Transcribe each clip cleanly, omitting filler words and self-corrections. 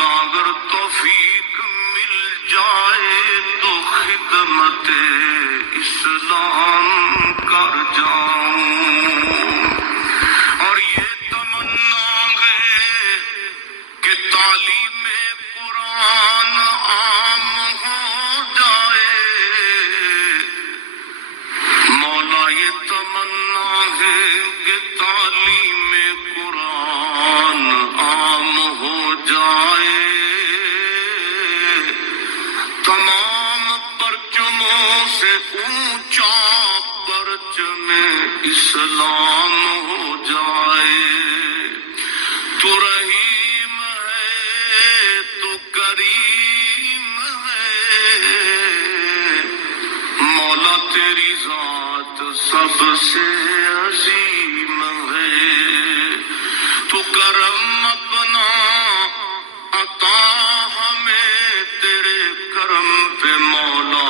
مولا اگر توفیق مل جائے تو خدمت اسلام کر جاؤں، اور یہ تمنا ہے کہ تعلیم قرآن عام ہو جائے، مولا یہ تمنا ہے کہ تعلیم قرآن عام ہو جائے، تمام پرچموں سے اونچا پرچم اسلام ہو جائے۔ تو رحیم ہے تو کریم ہے، مولا تیری ذات سب سے عظیم ہے، تو کرم اپنا عطا ہمیں، تیرے کرم پہ مولا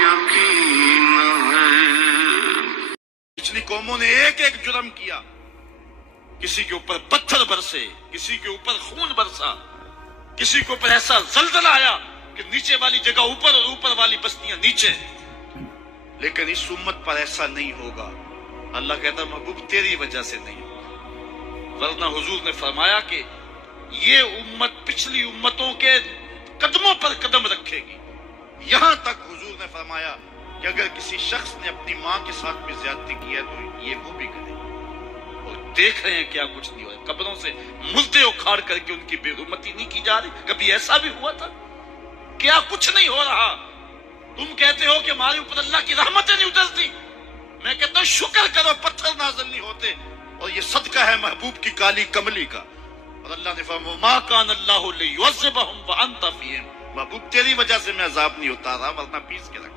یقین ہے۔ پچھلی قوموں نے ایک ایک جرم کیا، کسی کے اوپر پتھر برسے، کسی کے اوپر خون برسا، کسی کے اوپر ایسا زلزلہ آیا کہ نیچے والی جگہ اوپر اور اوپر والی بستیاں نیچے، لیکن اس امت پر ایسا نہیں ہوگا۔ اللہ کہتا محبوب تیری وجہ سے نہیں ہوگا، ورنہ حضور نے فرمایا کہ یہ امت پچھلی امتوں کے قدموں پر قدم رکھے گی، یہاں تک حضور نے فرمایا کہ اگر کسی شخص نے اپنی ماں کے ساتھ بھی زیادتی کی ہے تو یہ وہ بھی کرے، اور دیکھ رہے ہیں کیا کچھ نہیں ہو رہا، قبروں سے مردے اکھاڑ کر کے ان کی بے حرمتی نہیں کی جا رہی۔ کبھی ایسا بھی ہوا تھا؟ کیا کچھ نہیں ہو رہا؟ تم کہتے ہو کہ ہمارے اوپر اللہ کی رحمتیں نہیں اترتی، میں کہتا ہوں شکر کرو پتھر نازل نہیں ہوتے، اور یہ صدقہ ہے محبوب کی کالی کملی کا۔ اور اللہ نے فرمایا ما کان اللہ لیعذبہم وانت فیہم، محبوب تیری وجہ سے میں عذاب نہیں اتارا ورنہ پیس کے رکھ۔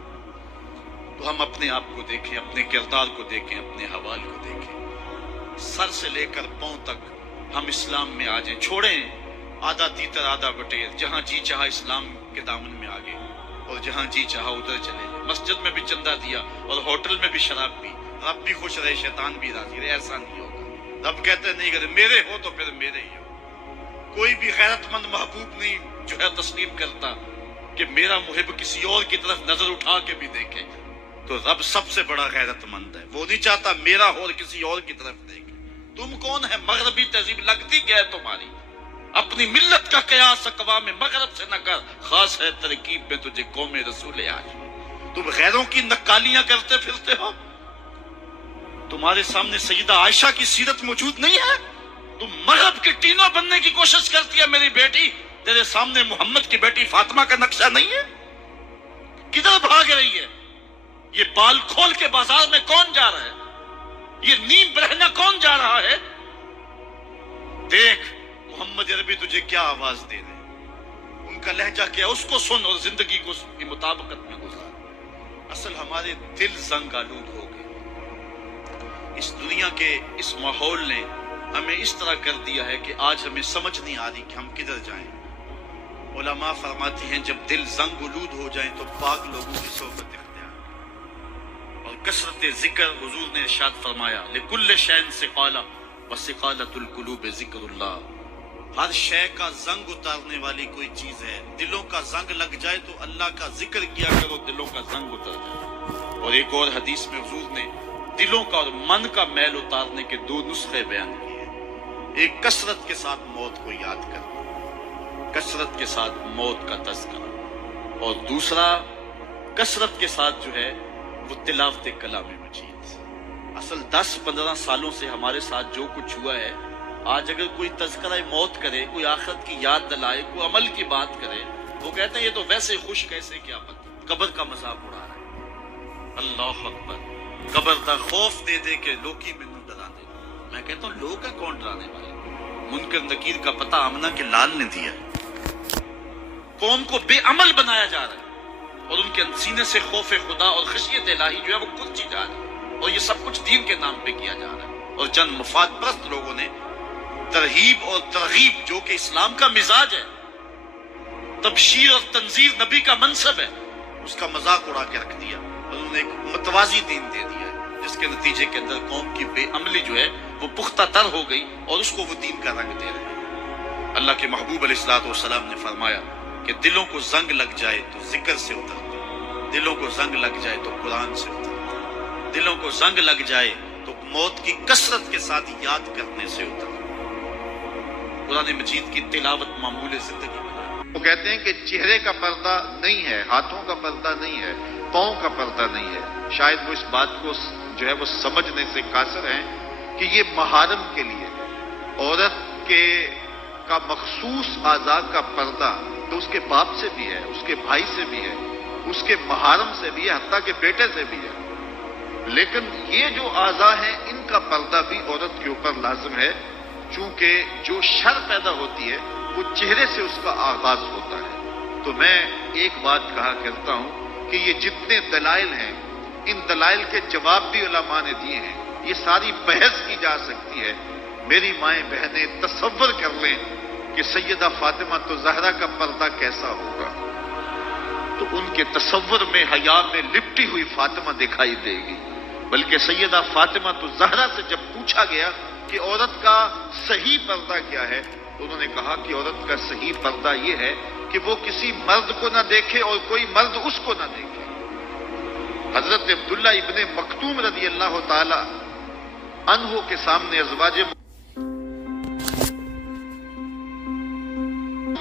تو ہم اپنے آپ کو دیکھیں، اپنے کردار کو دیکھیں، اپنے حوال کو دیکھیں، سر سے لے کر پاؤں تک ہم اسلام میں آ جائیں، چھوڑیں آدھا تیتر آدھا بٹیر، جہاں جی چاہا اسلام کے دامن میں آگے اور جہاں جی چاہا ادھر چلے جائیں، مسجد میں بھی چندہ دیا اور ہوٹل میں بھی شراب پی، رب بھی خوش رہے شیطان بھی راضی رہے، ایسا نہیں ہوگا۔ رب کہتے نہیں کہ میرے ہو تو پھر میرے ہی ہو۔ کوئی بھی غیرت مند محبوب نہیں جو ہے تسلیم کرتا کہ میرا محب کسی اور کی طرف نظر اٹھا کے بھی دیکھے، تو رب سب سے بڑا غیرت مند ہے، وہ نہیں چاہتا میرا ہو اور کسی اور کی طرف دیکھے۔ تم کون ہے؟ مغربی تہذیب لگتی کیا ہے تمہاری؟ اپنی ملت کا قیاس اقوام مغرب سے نہ کر، خاص ہے ترکیب میں تجھے قوم رسول آج۔ تم غیروں کی نقالیاں کرتے پھرتے ہو، تمہارے سامنے سیدہ عائشہ کی سیرت موجود نہیں ہے، تم مغرب کے ٹینوں بننے کی کوشش کرتی ہے میری بیٹی، تیرے سامنے محمد کی بیٹی فاطمہ کا نقشہ نہیں ہے؟ کدھر بھاگ رہی ہے؟ یہ بال کھول کے بازار میں کون جا رہا ہے؟ یہ نیم برہنہ کون جا رہا ہے؟ دیکھ محمد عربی تجھے کیا آواز دے رہے ہیں، ان کا لہجہ کیا، اس کو سن اور زندگی کو اس کی مطابقت میں گزار۔ اصل ہمارے دل زنگ آلود ہو گئے، اس دنیا کے اس ماحول نے ہمیں اس طرح کر دیا ہے کہ آج ہمیں سمجھ نہیں آ رہی کہ ہم کدھر جائیں۔ علماء فرماتے ہیں جب دل زنگ آلود ہو جائیں تو پاک لوگوں کی صحبت اختیار، اور کثرت ذکر، حضور نے ارشاد فرمایا لکل شین ثقالہ وثقالۃ القلوب ذکر اللہ، ہر شے کا زنگ اتارنے والی کوئی چیز ہے، دلوں کا زنگ لگ جائے تو اللہ کا ذکر کیا کرو، دلوں کا زنگ اتر جائے۔ اور ایک اور حدیث میں حضور نے دلوں کا اور من کا میل اتارنے کے دو نسخے بیان کیے، ایک کثرت کے ساتھ موت کو یاد کرنا، کثرت کے ساتھ موت کا تذکرہ، اور دوسرا کثرت کے ساتھ جو ہے وہ تلاوت کلام مجید۔ اصل 10-15 سالوں سے ہمارے ساتھ جو کچھ ہوا ہے، آج اگر کوئی تذکرہ موت کرے، کوئی آخرت کی یاد دلائے، کوئی عمل کی بات کرے، وہ کہتے ہیں یہ تو ویسے خوش کیسے کیا پتہ، قبر کا مذاق اڑا رہا ہے۔ اللہ اکبر، قبر کا خوف دے دے کے لوکی میں نہ ڈرا دے۔ میں کہتا ہوں لوگ ہیں کون ڈرانے والے؟ منکر نکیر کا پتہ آمنہ کے لال نے دیا، قوم کو بے عمل بنایا جا رہا ہے، اور ان کے سینے سے خوف خدا اور خشیت الہی جو ہے وہ کھلتی جا رہی ہے، اور یہ سب کچھ دین کے نام پہ کیا جا رہا ہے، اور چند مفاد پرست لوگوں نے ترہیب اور ترغیب جو کہ اسلام کا مزاج ہے، تبشیر اور تنذیر نبی کا منصب ہے، اس کا مذاق اڑا کے رکھ دیا، اور انہوں نے ایک متوازی دین دے دیا ہے، جس کے نتیجے کے اندر قوم کی بے عملی جو ہے وہ پختہ تر ہو گئی، اور اس کو وہ دین کا رنگ دے رہے ہیں۔ اللہ کے محبوب علیہ الصلوۃ والسلام نے فرمایا کہ دلوں کو زنگ لگ جائے تو ذکر سے اترتے، دلوں کو زنگ لگ جائے تو قرآن سے اترتے، دلوں کو زنگ لگ جائے تو موت کی کثرت کے ساتھ یاد کرنے سے اترتے۔ قرآن مجید کی تلاوت معمول زندگی بنائے۔ وہ کہتے ہیں کہ چہرے کا پردہ نہیں ہے، ہاتھوں کا پردہ نہیں ہے، پاؤں کا پردہ نہیں ہے۔ شاید وہ اس بات کو جو ہے وہ سمجھنے سے قاصر ہیں کہ یہ محارم کے لیے ہے۔ عورت کا مخصوص اعضاء کا پردہ تو اس کے باپ سے بھی ہے، اس کے بھائی سے بھی ہے، اس کے محارم سے بھی ہے، حتیٰ کہ بیٹے سے بھی ہے۔ لیکن یہ جو اعضاء ہیں ان کا پردہ بھی عورت کے اوپر لازم ہے، چونکہ جو شر پیدا ہوتی ہے وہ چہرے سے اس کا آغاز ہوتا ہے۔ تو میں ایک بات کہا کرتا ہوں کہ یہ جتنے دلائل ہیں ان دلائل کے جواب بھی علماء نے دیے ہیں، یہ ساری بحث کی جا سکتی ہے۔ میری مائیں بہنیں تصور کر لیں کہ سیدہ فاطمہ تو زہرا کا پردہ کیسا ہوگا، تو ان کے تصور میں حیا میں لپٹی ہوئی فاطمہ دکھائی دے گی۔ بلکہ سیدہ فاطمہ تو زہرا سے جب پوچھا گیا کہ عورت کا صحیح پردہ کیا ہے تو انہوں نے کہا کہ عورت کا صحیح پردہ یہ ہے کہ وہ کسی مرد کو نہ دیکھے اور کوئی مرد اس کو نہ دیکھے۔ حضرت عبداللہ ابن مکتوم رضی اللہ تعالی عنہ کے سامنے ازواج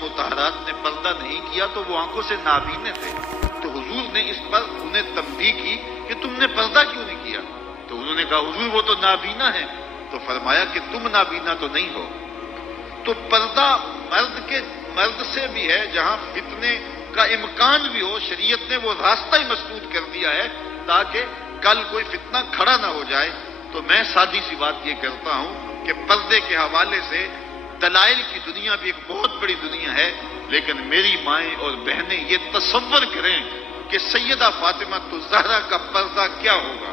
مطہرات نے پردہ نہیں کیا تو وہ آنکھوں سے نابینے تھے، تو حضور نے اس پر انہیں تنبیہ کی کہ تم نے پردہ کیوں نہیں کیا؟ تو انہوں نے کہا حضور وہ تو نابینا ہے۔ تو فرمایا کہ تم نابینا تو نہیں ہو۔ تو پردہ مرد سے بھی ہے، جہاں فتنے کا امکان بھی ہو، شریعت نے وہ راستہ ہی مسدود کر دیا ہے تاکہ کل کوئی فتنہ کھڑا نہ ہو جائے۔ تو میں سادی سی بات یہ کرتا ہوں کہ پردے کے حوالے سے دلائل کی دنیا بھی ایک بہت بڑی دنیا ہے، لیکن میری مائیں اور بہنیں یہ تصور کریں کہ سیدہ فاطمہ تو زہرا کا پردہ کیا ہوگا،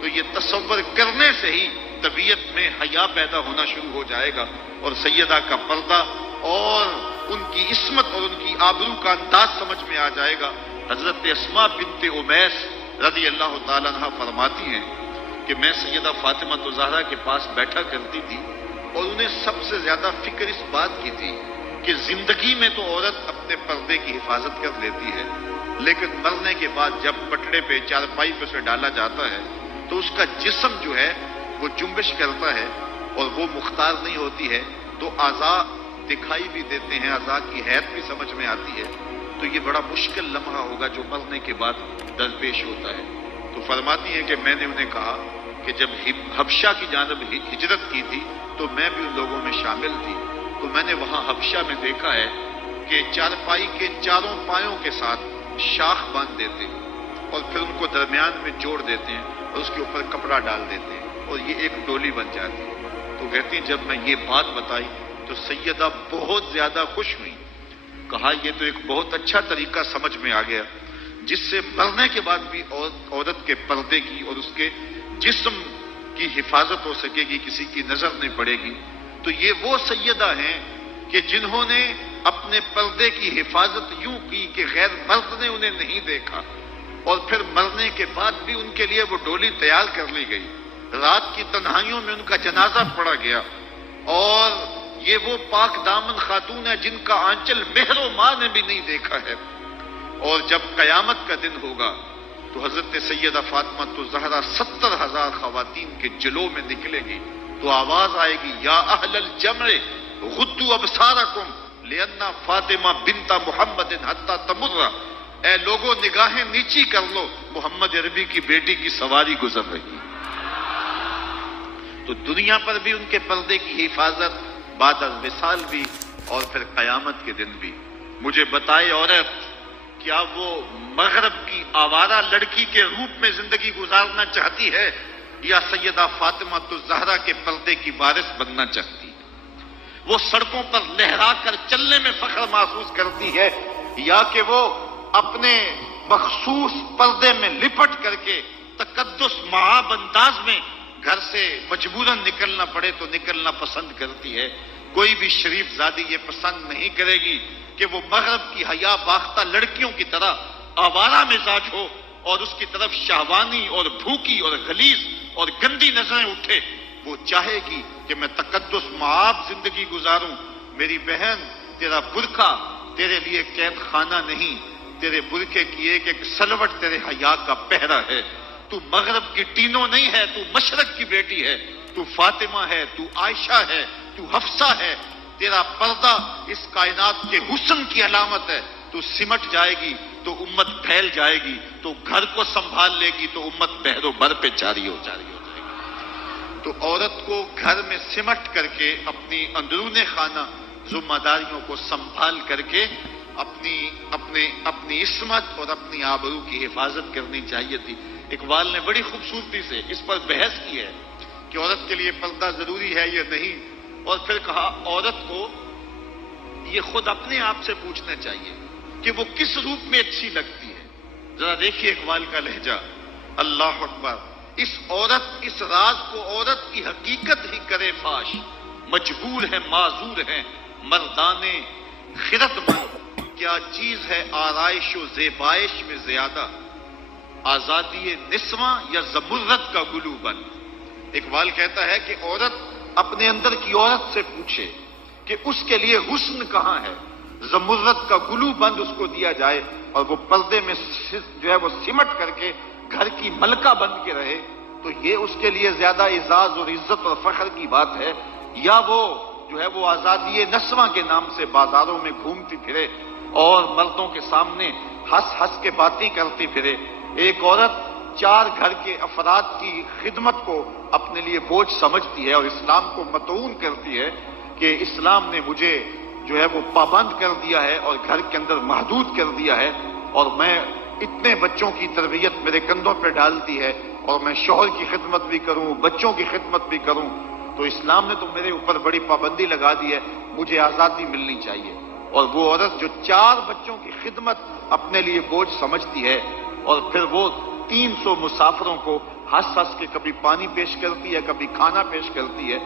تو یہ تصور کرنے سے ہی طبیعت میں حیا پیدا ہونا شروع ہو جائے گا، اور سیدہ کا پردہ اور ان کی عصمت اور ان کی آبرو کا انداز سمجھ میں آ جائے گا۔ حضرت اسماء بنت امیس رضی اللہ تعالیٰ عنہ فرماتی ہیں کہ میں سیدہ فاطمہ تو زہرا کے پاس بیٹھا کرتی تھی اور انہیں سب سے زیادہ فکر اس بات کی تھی کہ زندگی میں تو عورت اپنے پردے کی حفاظت کر لیتی ہے، لیکن مرنے کے بعد جب پٹڑے پہ چارپائی پہ اسے ڈالا جاتا ہے تو اس کا جسم جو ہے وہ جنبش کرتا ہے اور وہ مختار نہیں ہوتی ہے، تو اعضاء دکھائی بھی دیتے ہیں، اعضاء کی حیت بھی سمجھ میں آتی ہے، تو یہ بڑا مشکل لمحہ ہوگا جو مرنے کے بعد درپیش ہوتا ہے۔ تو فرماتی ہیں کہ میں نے انہیں کہا کہ جب حبشہ کی جانب ہجرت کی تھی تو میں بھی ان لوگوں میں شامل تھی، تو میں نے وہاں حبشہ میں دیکھا ہے کہ چارپائی کے چاروں پایوں کے ساتھ شاخ باندھ دیتے ہیں اور پھر ان کو درمیان میں جوڑ دیتے ہیں اور اس کے اوپر کپڑا ڈال دیتے ہیں اور یہ ایک ڈولی بن جاتی ہے۔ تو کہتی ہیں جب میں یہ بات بتائی تو سیدہ بہت زیادہ خوش ہوئی، کہا یہ تو ایک بہت اچھا طریقہ سمجھ میں آ گیا جس سے مرنے کے بعد بھی عورت کے پردے کی اور اس کے جسم کی حفاظت ہو سکے گی، کسی کی نظر نہیں پڑے گی۔ تو یہ وہ سیدہ ہیں کہ جنہوں نے اپنے پردے کی حفاظت یوں کی کہ غیر مرد نے انہیں نہیں دیکھا، اور پھر مرنے کے بعد بھی ان کے لیے وہ ڈولی تیار کر لی گئی، رات کی تنہائیوں میں ان کا جنازہ پڑا گیا، اور یہ وہ پاک دامن خاتون ہے جن کا آنچل مہر و ماں نے بھی نہیں دیکھا ہے۔ اور جب قیامت کا دن ہوگا تو حضرت سیدہ فاطمہ تو زہرا 70,000 خواتین کے جلو میں نکلے گی، تو آواز آئے گی یا اہل الجمع غضوا ابصارکم لأن فاطمہ بنت محمد حتی تمر، اے لوگوں نگاہیں نیچی کر لو، محمد عربی کی بیٹی کی سواری گزر رہی۔ تو دنیا پر بھی ان کے پردے کی حفاظت، بعد از وصال بھی، اور پھر قیامت کے دن بھی۔ مجھے بتائے عورت کیا وہ مغرب کی آوارہ لڑکی کے روپ میں زندگی گزارنا چاہتی ہے یا سیدہ فاطمہ تو زہرا کے پردے کی وارث بننا چاہتی ہے؟ وہ سڑکوں پر لہرا کر چلنے میں فخر محسوس کرتی ہے یا کہ وہ اپنے مخصوص پردے میں لپٹ کر کے تقدس معاب انداز میں گھر سے مجبوراً نکلنا پڑے تو نکلنا پسند کرتی ہے؟ کوئی بھی شریف زادی یہ پسند نہیں کرے گی کہ وہ مغرب کی حیا باختہ لڑکیوں کی طرح آوارہ مزاج ہو اور اس کی طرف شہوانی اور بھوکی اور غلیظ اور گندی نظریں اٹھے۔ وہ چاہے گی کہ میں تقدس معاب زندگی گزاروں میری بہن تیرا برقع تیرے لیے قید خانہ نہیں، تیرے برقعے کی ایک ایک سلوٹ تیرے حیا کا پہرا ہے۔ تو مغرب کی ٹینوں نہیں ہے، تو مشرق کی بیٹی ہے، تو فاطمہ ہے، تو عائشہ ہے، تو حفصہ ہے۔ تیرا پردہ اس کائنات کے حسن کی علامت ہے۔ تو سمٹ جائے گی تو امت پھیل جائے گی، تو گھر کو سنبھال لے گی تو امت بحر و بر پہ جاری ہو جائے گی۔ تو عورت کو گھر میں سمٹ کر کے اپنی اندرون خانہ ذمہ داریوں کو سنبھال کر کے اپنی عصمت اور اپنی آبرو کی حفاظت کرنی چاہیے تھی۔ اقبال نے بڑی خوبصورتی سے اس پر بحث کی ہے کہ عورت کے لیے پردہ ضروری ہے یا نہیں، اور پھر کہا عورت کو یہ خود اپنے آپ سے پوچھنا چاہیے کہ وہ کس روپ میں اچھی لگتی ہے۔ ذرا دیکھیے اقبال کا لہجہ، اللہ اکبر۔ اس راز کو عورت کی حقیقت ہی کرے فاش، مجبور ہے معذور ہے مردانے خرد مند، کیا چیز ہے آرائش و زیبائش میں زیادہ، آزادی نسواں یا زمرد کا گلو بند۔ اقبال کہتا ہے کہ عورت اپنے اندر کی عورت سے پوچھے کہ اس کے لیے حسن کہاں ہے، زمرد کا گلو بند اس کو دیا جائے اور وہ پردے میں جو ہے وہ سمٹ کر کے گھر کی ملکہ بن کے رہے، تو یہ اس کے لیے زیادہ اعزاز اور عزت اور فخر کی بات ہے، یا وہ جو ہے وہ آزادی نسواں کے نام سے بازاروں میں گھومتی پھرے اور مردوں کے سامنے ہنس ہنس کے باتیں کرتی پھرے۔ ایک عورت 4 گھر کے افراد کی خدمت کو اپنے لیے بوجھ سمجھتی ہے اور اسلام کو مطعون کرتی ہے کہ اسلام نے مجھے جو ہے وہ پابند کر دیا ہے اور گھر کے اندر محدود کر دیا ہے، اور میں اتنے بچوں کی تربیت میرے کندھوں پہ ڈالتی ہے، اور میں شوہر کی خدمت بھی کروں، بچوں کی خدمت بھی کروں، تو اسلام نے تو میرے اوپر بڑی پابندی لگا دی ہے، مجھے آزادی ملنی چاہیے۔ اور وہ عورت جو 4 بچوں کی خدمت اپنے لیے بوجھ سمجھتی ہے، اور پھر وہ 300 مسافروں کو ہنس ہنس کے کبھی پانی پیش کرتی ہے، کبھی کھانا پیش کرتی ہے،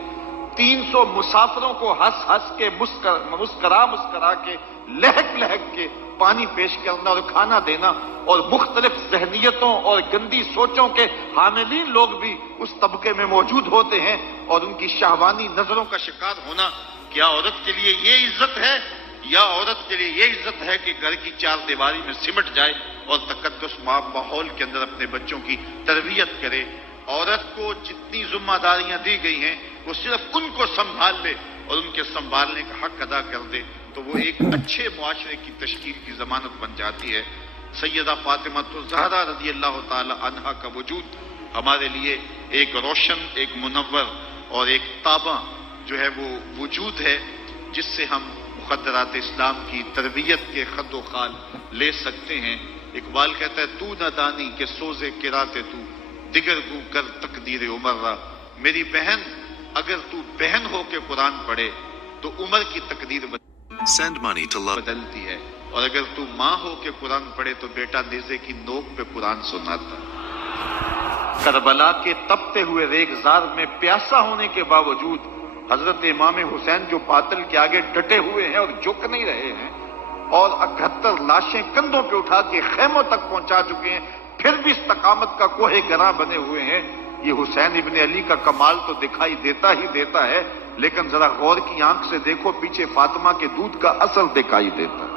300 مسافروں کو ہنس ہنس کے مسکرا کے لہک لہک کے پانی پیش کرنا اور کھانا دینا، اور مختلف ذہنیتوں اور گندی سوچوں کے حاملین لوگ بھی اس طبقے میں موجود ہوتے ہیں، اور ان کی شہوانی نظروں کا شکار ہونا، کیا عورت کے لیے یہ عزت ہے؟ یا عورت کے لیے یہ عزت ہے کہ گھر کی 4 دیواری میں سمٹ جائے اور تقدس ماحول کے اندر اپنے بچوں کی تربیت کرے؟ عورت کو جتنی ذمہ داریاں دی گئی ہیں وہ صرف ان کو سنبھال لے اور ان کے سنبھالنے کا حق ادا کر دے، تو وہ ایک اچھے معاشرے کی تشکیل کی ضمانت بن جاتی ہے۔ سیدہ فاطمہ الزہرا رضی اللہ تعالی عنہا کا وجود ہمارے لیے ایک روشن، ایک منور اور ایک تابع جو ہے وہ وجود ہے، جس سے ہم مقدرات اسلام کی تربیت کے خد و خال لے سکتے ہیں۔ اقبال کہتا ہے تو نہ دانی کہ سوزے کراتے تو دیگر گو کر تقدیر عمر را، میری بہن اگر تو بہن ہو کے قرآن پڑھے تو عمر کی تقدیر بدلتی ہے، اور اگر تو ماں ہو کے قرآن پڑھے تو بیٹا نیزے کی نوک پہ قرآن سناتا۔ کربلا کے تپتے ہوئے ریگزار میں پیاسا ہونے کے باوجود حضرت امام حسین جو باطل کے آگے ڈٹے ہوئے ہیں اور جھک نہیں رہے ہیں، اور 78 لاشیں کندھوں پہ اٹھا کے خیموں تک پہنچا چکے ہیں، پھر بھی استقامت کا کوہ گراں بنے ہوئے ہیں، یہ حسین ابن علی کا کمال تو دکھائی دیتا ہی دیتا ہے، لیکن ذرا غور کی آنکھ سے دیکھو پیچھے فاطمہ کے دودھ کا اثر دکھائی دیتا ہے۔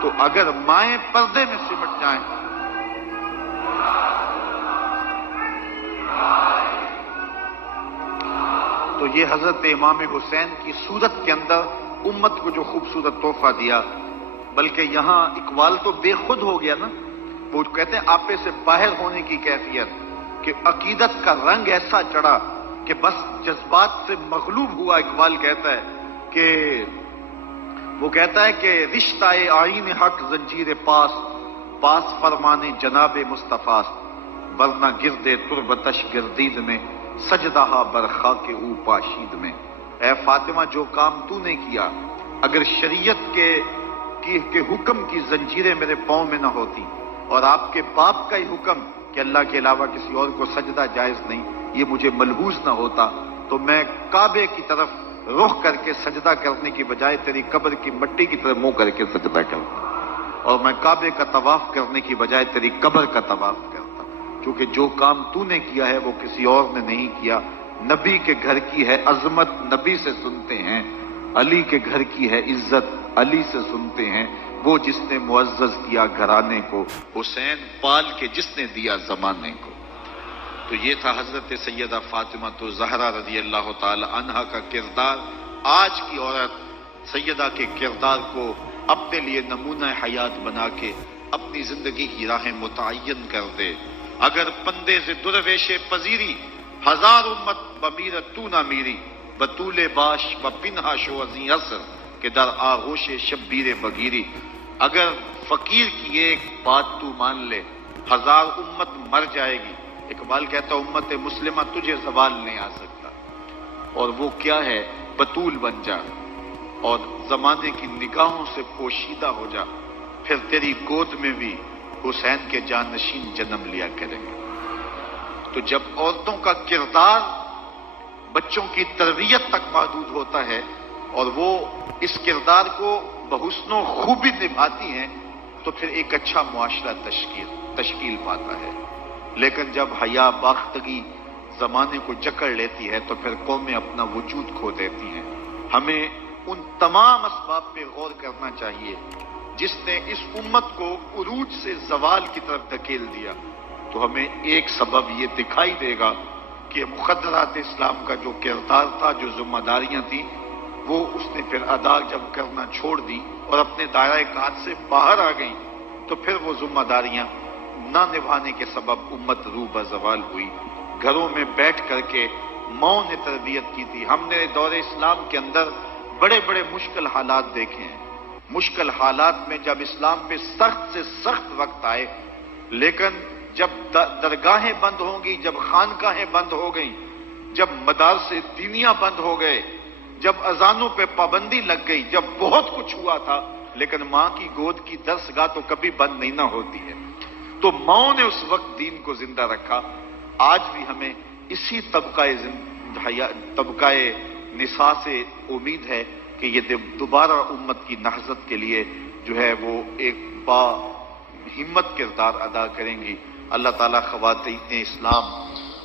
تو اگر مائیں پردے میں سمٹ جائیں تو یہ حضرت امام حسین کی صورت کے اندر امت کو جو خوبصورت تحفہ دیا، بلکہ یہاں اقبال تو بے خود ہو گیا نا، وہ کہتے ہیں آپے سے باہر ہونے کی کیفیت، کہ عقیدت کا رنگ ایسا چڑھا کہ بس جذبات سے مغلوب ہوا۔ اقبال کہتا ہے کہ رشتہ آئین حق زنجیر پاس فرمانے جناب مصطفیٰ، ورنہ گردے تربتش گردید میں سجدہ برخا کے او پاشید میں۔ اے فاطمہ جو کام تو نے کیا، اگر شریعت کے حکم کی زنجیریں میرے پاؤں میں نہ ہوتی، اور آپ کے باپ کا ہی حکم کہ اللہ کے علاوہ کسی اور کو سجدہ جائز نہیں، یہ مجھے ملحوظ نہ ہوتا، تو میں کعبے کی طرف رخ کر کے سجدہ کرنے کی بجائے تیری قبر کی مٹی کی طرف منہ کر کے سجدہ کرتا، اور میں کعبے کا طواف کرنے کی بجائے تیری قبر کا طواف کرتا، کیونکہ جو کام تو نے کیا ہے وہ کسی اور نے نہیں کیا۔ نبی کے گھر کی ہے عظمت، نبی سے سنتے ہیں، علی کے گھر کی ہے عزت، علی سے سنتے ہیں وہ جس نے معزز کیا گھرانے کو، حسین پال کے جس نے دیا زمانے کو۔ تو یہ تھا حضرت سیدہ فاطمہ تو زہرا رضی اللہ تعالی عنہا کا کردار۔ آج کی عورت سیدہ کے کردار کو اپنے لیے نمونہ حیات بنا کے اپنی زندگی کی راہ متعین کر دے۔ اگر پندے سے درویش پذیری، ہزار امت بمیرت تو نہ میری، بطول باش و پنہا شو ازیں اثر کہ در آغوش شبیر بگیری۔ اگر فقیر کی ایک بات تو مان لے، ہزار امت مر جائے گی۔ اقبال کہتا امت مسلمہ تجھے زوال نہیں آ سکتا، اور وہ کیا ہے؟ بطول بن جا اور زمانے کی نگاہوں سے پوشیدہ ہو جا، پھر تیری گود میں بھی حسین کے جانشین جنم لیا کریں گے۔ تو جب عورتوں کا کردار بچوں کی تربیت تک محدود ہوتا ہے اور وہ اس کردار کو بحسن و خوبی نبھاتی ہیں تو پھر ایک اچھا معاشرہ تشکیل پاتا ہے۔ لیکن جب حیا باختگی زمانے کو جکڑ لیتی ہے تو پھر قومیں اپنا وجود کھو دیتی ہیں۔ ہمیں ان تمام اسباب پہ غور کرنا چاہیے جس نے اس امت کو عروج سے زوال کی طرف دھکیل دیا، تو ہمیں ایک سبب یہ دکھائی دے گا کہ مقدرات اسلام کا جو کردار تھا، جو ذمہ داریاں تھیں، وہ اس نے پھر ادا جب کرنا چھوڑ دی اور اپنے دائرۂ کار سے باہر آ گئیں، تو پھر وہ ذمہ داریاں نہ نبھانے کے سبب امت روح بزوال ہوئی۔ گھروں میں بیٹھ کر کے ماؤں نے تربیت کی تھی۔ ہم نے دور اسلام کے اندر بڑے بڑے مشکل حالات دیکھے ہیں۔ مشکل حالات میں جب اسلام پہ سخت سے سخت وقت آئے، لیکن جب درگاہیں بند ہوں گی، جب خانقاہیں بند ہو گئیں، جب مدارس دینیاں بند ہو گئے، جب اذانوں پہ پابندی لگ گئی، جب بہت کچھ ہوا تھا، لیکن ماں کی گود کی درسگاہ تو کبھی بند نہیں نہ ہوتی ہے۔ تو ماؤں نے اس وقت دین کو زندہ رکھا۔ آج بھی ہمیں اسی طبقہ نساء سے امید ہے کہ یہ دوبارہ امت کی نہضت کے لیے جو ہے وہ ایک با ہمت کردار ادا کریں گی۔ اللہ تعالیٰ خواتین اسلام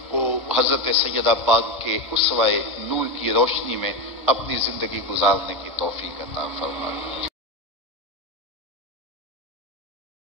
کو حضرت سیدہ پاک کے اسوہ نور کی روشنی میں اپنی زندگی گزارنے کی توفیق عطا فرمائے۔